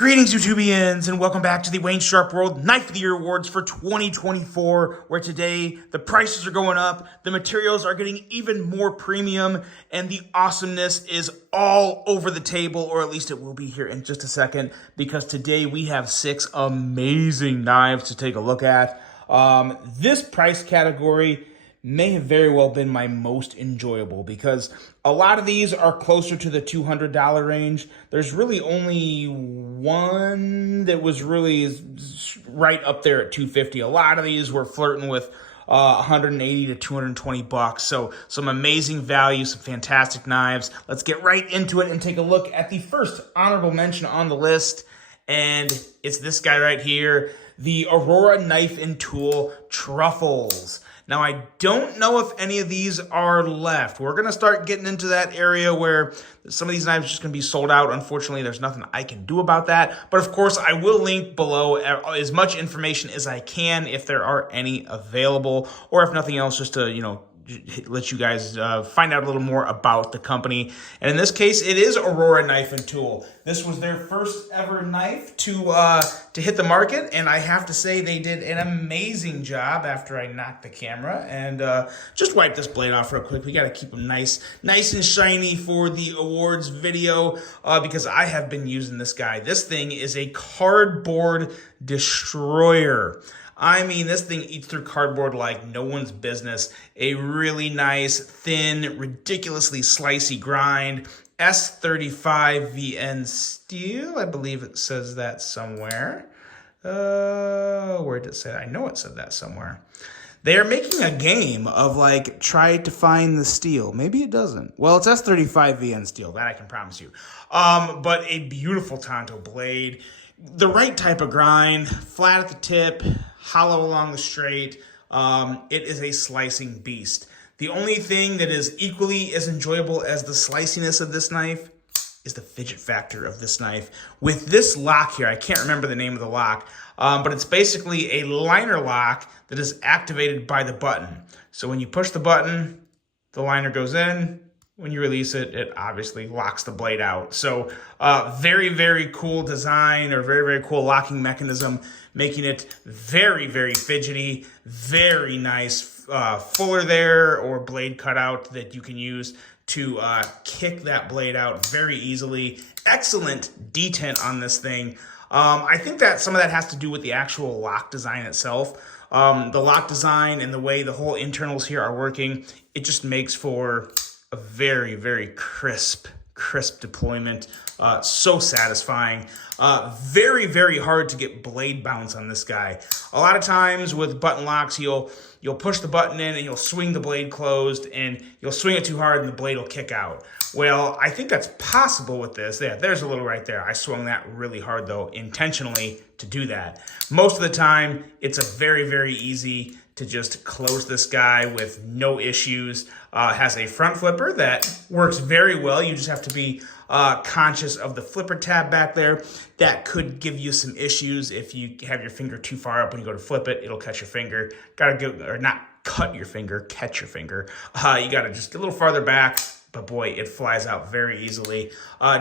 Greetings, YouTubians, and welcome back to the Wayne Sharp World Knife of the Year Awards for 2024, where today the prices are going up, the materials are getting even more premium, and the awesomeness is all over the table, or at least it will be here in just a second, because today we have 6 amazing knives to take a look at. This price category may have very well been my most enjoyable because a lot of these are closer to the $200 range. There's really only one that was really right up there at $250. A lot of these were flirting with $180 to $220. So some amazing value, some fantastic knives. Let's get right into it and take a look at the first honorable mention on the list. And it's this guy right here, the Aurora Knife and Tool Truffles. Now, I don't know if any of these are left. We're going to start getting into that area where some of these knives are just going to be sold out. Unfortunately, there's nothing I can do about that. But of course, I will link below as much information as I can if there are any available, or if nothing else, just to, let you guys find out a little more about the company. And in this case, it is Aurora Knife and Tool. This was their first ever knife to hit the market, and I have to say they did an amazing job after I knocked the camera. And just wipe this blade off real quick. We got to keep them nice and shiny for the awards video because I have been using this guy. This thing is a cardboard destroyer. I mean, this thing eats through cardboard like no one's business. A really nice, thin, ridiculously slicey grind. S35 VN steel. I believe it says that somewhere. Where did it say that? I know it said that somewhere. They are making a game of, try to find the steel. Maybe it doesn't. Well, it's S35 VN steel. That I can promise you. But a beautiful Tonto blade. The right type of grind. Flat at the tip. Hollow along the straight. It is a slicing beast. The only thing that is equally as enjoyable as the sliciness of this knife is the fidget factor of this knife. With this lock here, I can't remember the name of the lock, but it's basically a liner lock that is activated by the button. So when you push the button, the liner goes in. When you release it, it obviously locks the blade out. So very, very cool design, or very, very cool locking mechanism, making it very, very fidgety, very nice fuller there or blade cutout that you can use to kick that blade out very easily. Excellent detent on this thing. I think that some of that has to do with the actual lock design itself. The lock design and the way the whole internals here are working, it just makes for a very, very crisp deployment. So satisfying. Very, very hard to get blade bounce on this guy. A lot of times with button locks, you'll push the button in and you'll swing the blade closed, and you'll swing it too hard and the blade will kick out. Well, I think that's possible with this. Yeah, there's a little right there. I swung that really hard, though, intentionally to do that. Most of the time, it's a very, very easy to just close this guy with no issues. Has a front flipper that works very well. You just have to be conscious of the flipper tab back there. That could give you some issues if you have your finger too far up when you go to flip it. It'll cut your finger. Gotta go, or not cut your finger, catch your finger. You gotta just get a little farther back. But boy, it flies out very easily.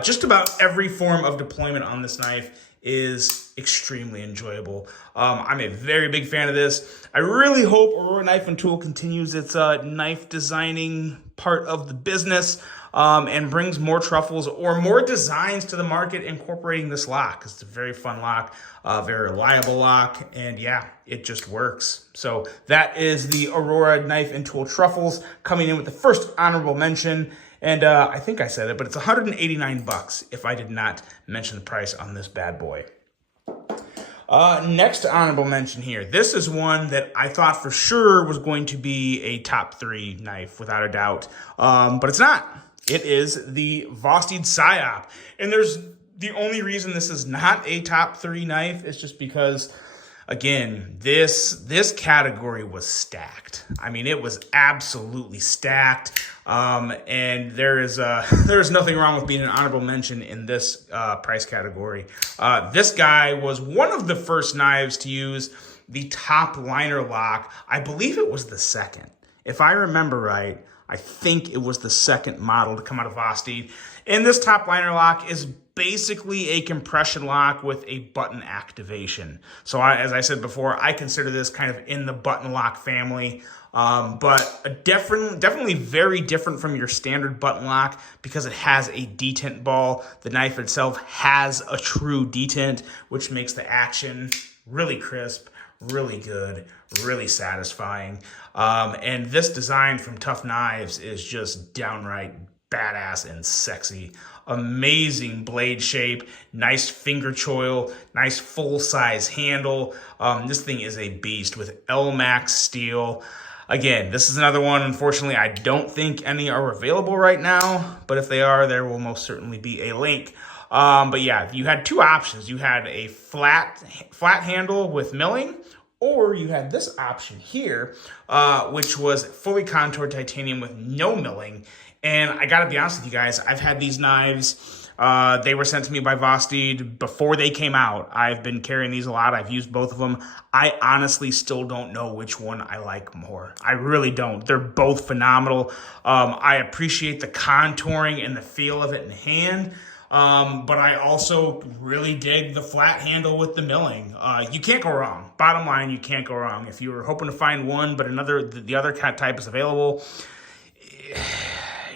Just about every form of deployment on this knife is extremely enjoyable. I'm a very big fan of this. I really hope Aurora Knife and Tool continues its knife designing part of the business and brings more truffles or more designs to the market incorporating this lock. It's a very fun lock, very reliable lock, and yeah, it just works. So that is the Aurora Knife and Tool Truffles coming in with the first honorable mention. And I think I said it, but it's $189 if I did not mention the price on this bad boy. Next honorable mention here. This is one that I thought for sure was going to be a top 3 knife, without a doubt. But it's not. It is the Vosteed Psyop. And the only reason this is not a top 3 knife is just because, again, this category was stacked. I mean, it was absolutely stacked. And there's nothing wrong with being an honorable mention in this price category. This guy was one of the first knives to use the top liner lock. I believe it was the second. If I remember right, I think it was the second model to come out of Vosteed. And this top liner lock is basically a compression lock with a button activation. So as I said before, I consider this kind of in the button lock family. But definitely very different from your standard button lock because it has a detent ball. The knife itself has a true detent, which makes the action really crisp, really good, really satisfying. And this design from Tough Knives is just downright badass and sexy. Amazing blade shape, nice finger choil, nice full-size handle. This thing is a beast with L-Max steel. Again, this is another one, unfortunately, I don't think any are available right now, but if they are, there will most certainly be a link. But yeah, you had two options. You had a flat handle with milling, or you had this option here, which was fully contoured titanium with no milling. And I gotta be honest with you guys, I've had these knives. They were sent to me by Vosteed before they came out. I've been carrying these a lot. I've used both of them. I honestly still don't know which one I like more. I really don't. They're both phenomenal. I appreciate the contouring and the feel of it in hand. But I also really dig the flat handle with the milling. You can't go wrong. Bottom line, you can't go wrong. If you were hoping to find one, but the other type is available,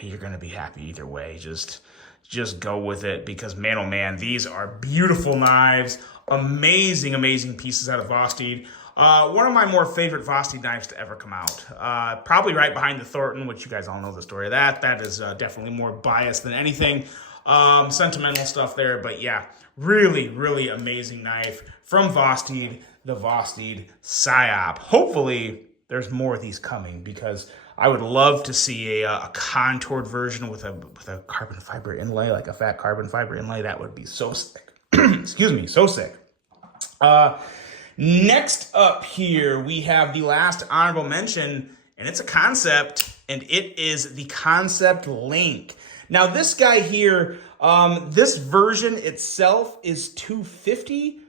you're gonna be happy either way. Just go with it because man, oh man, these are beautiful knives. Amazing pieces out of Vosteed. One of my more favorite Vosteed knives to ever come out. Probably right behind the Thornton, which you guys all know the story of that. That is definitely more biased than anything. Sentimental stuff there, but yeah, really amazing knife from Vosteed, the Vosteed Psyop. Hopefully there's more of these coming because I would love to see a contoured version with a carbon fiber inlay, like a fat carbon fiber inlay. That would be so sick. Excuse me, so sick. Next up here, we have the last honorable mention, and it's a Kansept, and it is the Kansept Link. Now, this guy here, this version itself is $250,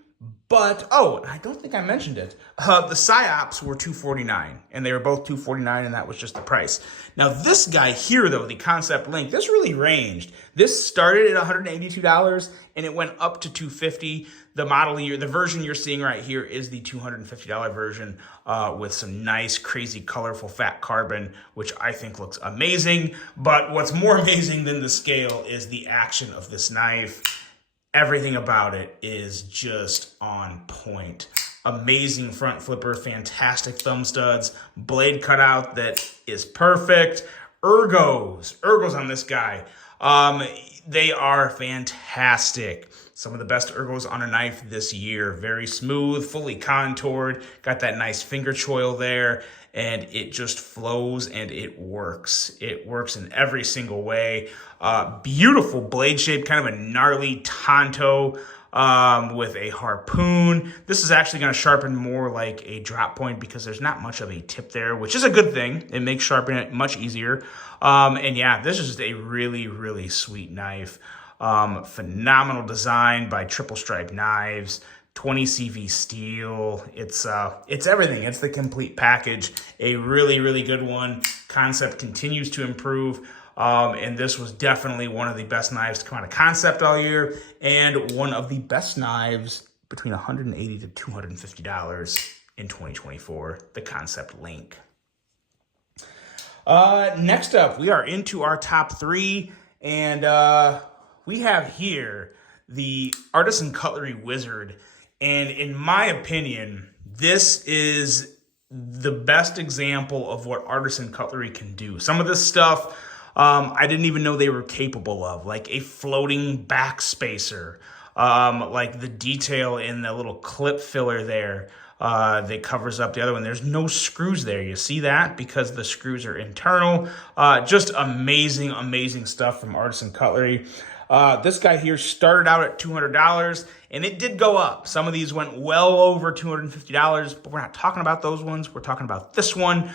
but, oh, I don't think I mentioned it. The Psyops were $249, and they were both $249, and that was just the price. Now, this guy here, though, the Kansept Link, this really ranged. This started at $182, and it went up to $250. The model year, the version you're seeing right here is the $250 version with some nice, crazy, colorful fat carbon, which I think looks amazing. But what's more amazing than the scale is the action of this knife. Everything about it is just on point. Amazing front flipper, fantastic thumb studs, blade cutout that is perfect. Ergos on this guy. They are fantastic. Some of the best ergos on a knife this year. Very smooth, fully contoured, got that nice finger choil there, and it just flows and it works. It works in every single way. Beautiful blade shape, kind of a gnarly tanto with a harpoon. This is actually going to sharpen more like a drop point because there's not much of a tip there, which is a good thing. It makes sharpening it much easier. And yeah, this is just a really sweet knife. Phenomenal design by Triple Stripe Knives, 20 CV steel. It's everything. It's the complete package. A really good one. Kansept continues to improve. And this was definitely one of the best knives to come out of Kansept all year, and one of the best knives between $180 to $250 in 2024, the Kansept Link. Next up, we are into our top three, and we have here the Artisan Cutlery Wizard. And in my opinion, this is the best example of what Artisan Cutlery can do. Some of this stuff I didn't even know they were capable of, like a floating back spacer, like the detail in the little clip filler there that covers up the other one. There's no screws there. You see that? Because the screws are internal. Just amazing stuff from Artisan Cutlery. This guy here started out at $200, and it did go up. Some of these went well over $250, but we're not talking about those ones. We're talking about this one,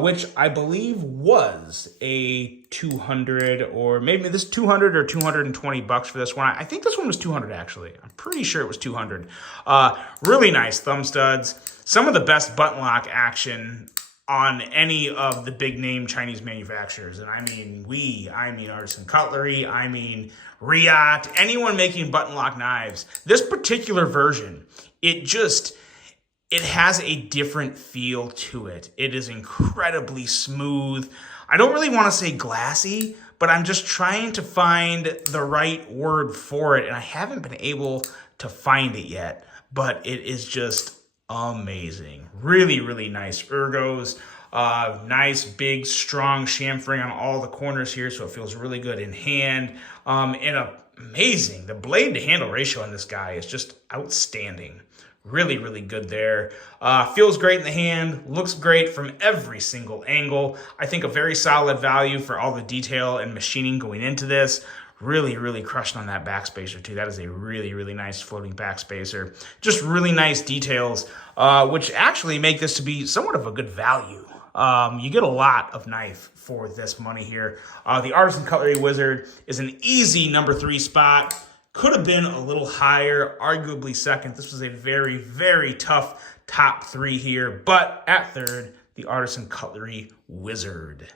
which I believe was a 200, or maybe this 200 or 220 bucks for this one. I think this one was 200 actually. I'm pretty sure it was 200. Really nice thumb studs. Some of the best button lock action on any of the big name Chinese manufacturers. And I mean Artisan Cutlery, I mean Riot, anyone making button lock knives. This particular version, it has a different feel to it. It is incredibly smooth. I don't really want to say glassy, but I'm just trying to find the right word for it, and I haven't been able to find it yet, but it is just amazing. Really, really nice ergos. Nice, big, strong chamfering on all the corners here, so it feels really good in hand. And amazing. The blade to handle ratio on this guy is just outstanding. Really, really good there. Feels great in the hand. Looks great from every single angle. I think a very solid value for all the detail and machining going into this. Really, really crushed on that backspacer too. That is a really, really nice floating backspacer. Just really nice details, which actually make this to be somewhat of a good value. You get a lot of knife for this money here. The Artisan Cutlery Wizard is an easy number 3 spot. Could have been a little higher, arguably second. This was a very, very tough top 3 here. But at third, the Artisan Cutlery Wizard.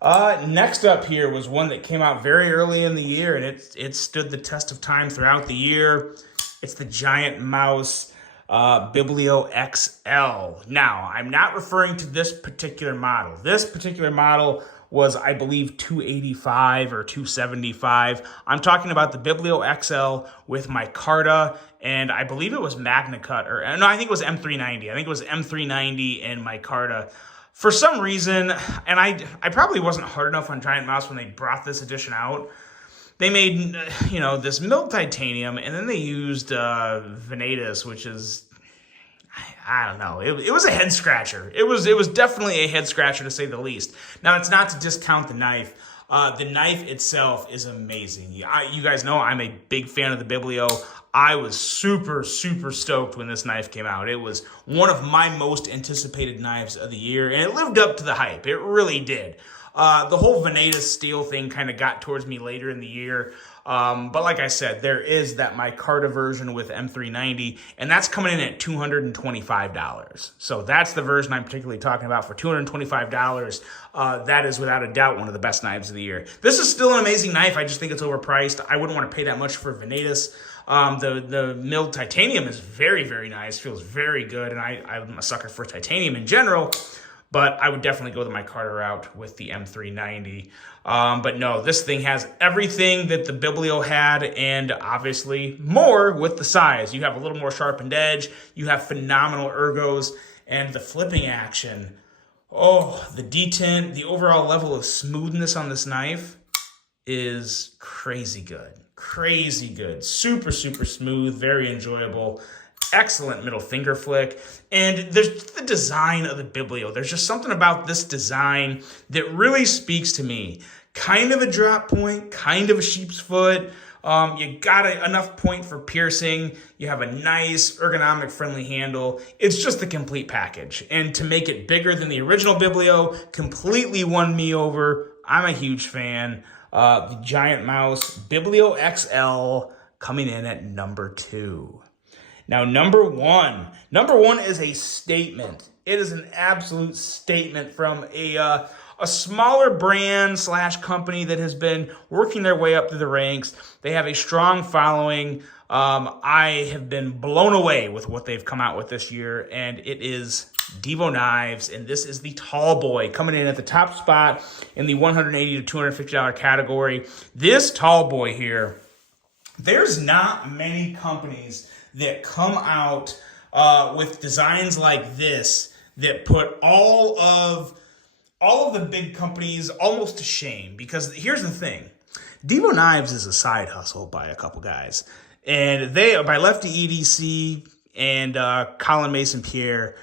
Next up here was one that came out very early in the year, and it stood the test of time throughout the year. It's the GiantMouse Biblio XL. Now, I'm not referring to this particular model. This particular model was, I believe, $285 or $275. I'm talking about the Biblio XL with micarta, and I believe it was MagnaCut, or no, I think it was M390. I think it was M390 and micarta. For some reason, and I probably wasn't hard enough on GiantMouse when they brought this edition out. They made, this milled titanium, and then they used Venetis, which is, I don't know. It was a head scratcher. It was definitely a head scratcher, to say the least. Now, it's not to discount the knife. The knife itself is amazing. You guys know I'm a big fan of the Biblio. I was super, super stoked when this knife came out. It was one of my most anticipated knives of the year, and it lived up to the hype. It really did. The whole Venetis steel thing kind of got towards me later in the year. But like I said, there is that micarta version with M390, and that's coming in at $225. So that's the version I'm particularly talking about for $225. That is without a doubt one of the best knives of the year. This is still an amazing knife. I just think it's overpriced. I wouldn't want to pay that much for Venetis. The milled titanium is very, very nice. Feels very good, and I'm a sucker for titanium in general. But I would definitely go the micarta route with the M390. But no, this thing has everything that the Biblio had, and obviously more with the size. You have a little more sharpened edge. You have phenomenal ergos, and the flipping action. Oh, the detent, the overall level of smoothness on this knife is crazy good. Crazy good. Super, super smooth. Very enjoyable. Excellent middle finger flick. And there's the design of the Biblio. There's just something about this design that really speaks to me. Kind of a drop point, kind of a sheep's foot. You got enough point for piercing. You have a nice ergonomic friendly handle. It's just the complete package. And to make it bigger than the original Biblio completely won me over. I'm a huge fan. The GiantMouse Biblio XL coming in at number 2. Now, number one is a statement. It is an absolute statement from a smaller brand / company that has been working their way up through the ranks. They have a strong following. I have been blown away with what they've come out with this year, and it is Devo Knives, and this is the tall boy coming in at the top spot in the $180 to $250 category. This tall boy here, there's not many companies that come out with designs like this that put all of the big companies almost to shame. Because here's the thing. Devo Knives is a side hustle by a couple guys. And they, by Lefty EDC and Colin Mason Pierre,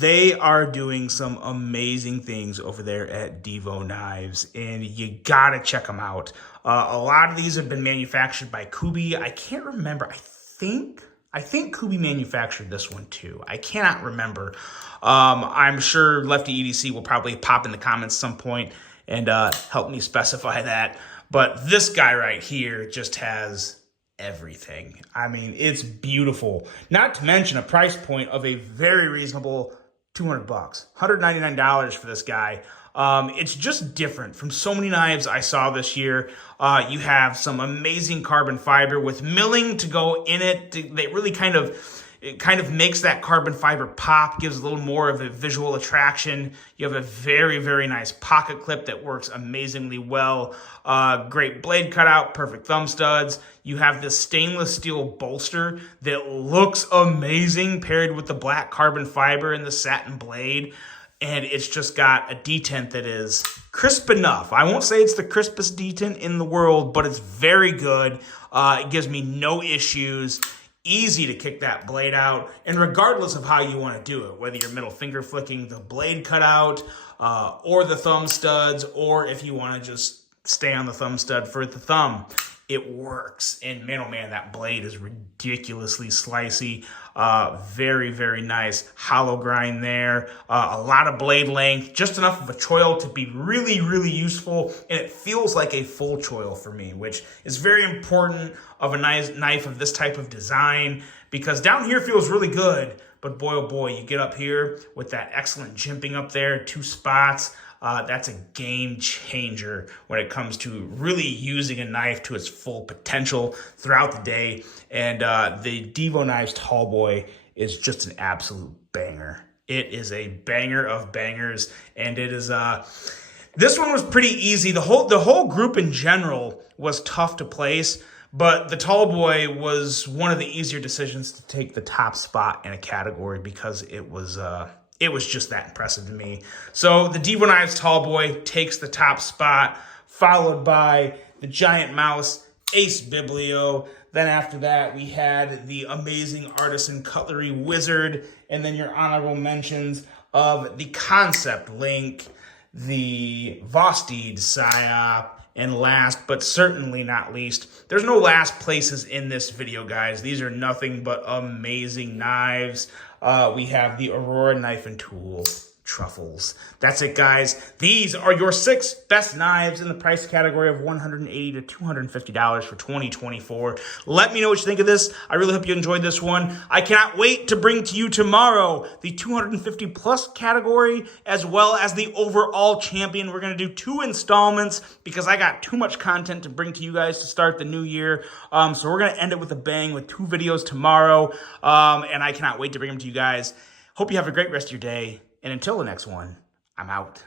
they are doing some amazing things over there at Devo Knives. And you gotta check them out. A lot of these have been manufactured by Kubi. I can't remember. I think Kubi manufactured this one too. I cannot remember. I'm sure Lefty EDC will probably pop in the comments some point and help me specify that. But this guy right here just has everything. I mean, it's beautiful. Not to mention a price point of a very reasonable 200 bucks, $199 for this guy. It's just different from so many knives I saw this year. You have some amazing carbon fiber with milling to go in it. They really kind of makes that carbon fiber pop, gives a little more of a visual attraction. You have a very, very nice pocket clip that works amazingly well. Great blade cutout, perfect thumb studs. You have this stainless steel bolster that looks amazing paired with the black carbon fiber and the satin blade. And it's just got a detent that is crisp enough. I won't say it's the crispest detent in the world, but it's very good. It gives me no issues. Easy to kick that blade out. And regardless of how you want to do it, whether you're middle finger flicking the blade cutout or the thumb studs, or if you want to just stay on the thumb stud for the thumb, it works. And man, oh man, that blade is ridiculously slicey. Very, very nice hollow grind there. A lot of blade length, just enough of a choil to be really, really useful. And it feels like a full choil for me, which is very important of a nice knife of this type of design, because down here feels really good. But boy, oh boy, you get up here with that excellent jimping up there, 2 spots. That's a game changer when it comes to really using a knife to its full potential throughout the day. And the Devo Knives Tallboy is just an absolute banger. It is a banger of bangers, and it is this one was pretty easy. The whole group in general was tough to place, but the Tallboy was one of the easier decisions to take the top spot in a category because it was just that impressive to me. So the Devo Knives Tallboy takes the top spot, followed by the GiantMouse Ace Biblio. Then after that, we had the amazing Artisan Cutlery Wizard, and then your honorable mentions of the Kansept Link, the Vosteed Psyop, and last but certainly not least, there's no last places in this video, guys. These are nothing but amazing knives. We have the Aurora Knife and Tool Truffles. That's it, guys. These are your 6 best knives in the price category of $180 to $250 for 2024. Let me know what you think of this. I really hope you enjoyed this one. I cannot wait to bring to you tomorrow the 250 plus category, as well as the overall champion. We're going to do 2 installments because I got too much content to bring to you guys to start the new year. So we're going to end it with a bang with 2 videos tomorrow. And I cannot wait to bring them to you guys. Hope you have a great rest of your day. And until the next one, I'm out.